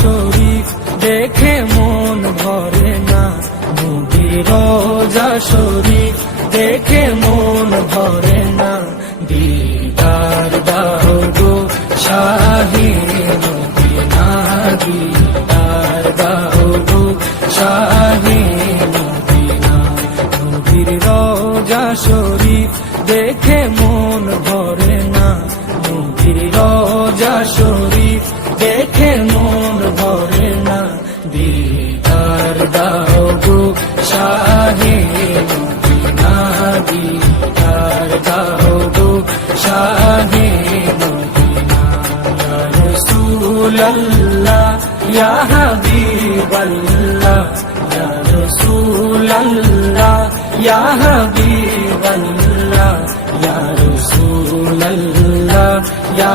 শরীফ দেখে মন ভরে না, নবীর রওজা শরীফ দেখে মন ভরে না। দিদার দাও গো শাহে মদিনা, দিদার দাও গো শাহে মদিনা। নবীর রওজা শরীফ দেখে মন ভরে না, নবীর রওজা শরীফ দেখে মন ভরে না। দিদার দাও গো শাহে মদিনা, দিদার দাও গো শাহে মদিনা। ইয়া রাসূলুল্লাহ ইয়া হাবিবাল্লাহ, ইয়া রাসূলুল্লাহ ইয়া হাবিবাল্লাহ, ইয়া রাসূলুল্লাহ ইয়া